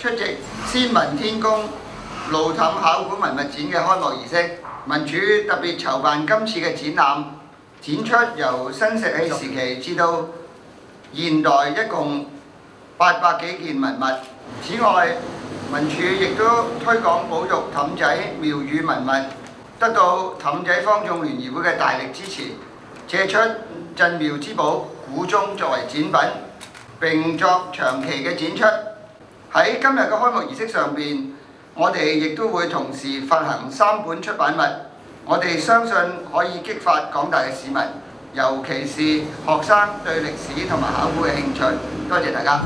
出席先民天宮路氹考古文物展嘅開幕儀式。民署特別籌辦今次嘅展覽，展出由新石器時期至到現代一共800幾件文物。此外，民署亦都推廣保育氹仔廟宇文物，得到氹仔坊眾聯誼會嘅大力支持，借出鎮廟之寶古鐘作為展品，並作長期嘅展出。喺今日嘅開幕儀式上邊，我哋亦都會同時發行3本出版物，我哋相信可以激發廣大嘅市民，尤其是學生對歷史同埋考古嘅興趣。多謝大家。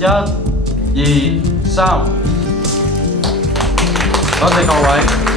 1、2、3，多謝各位。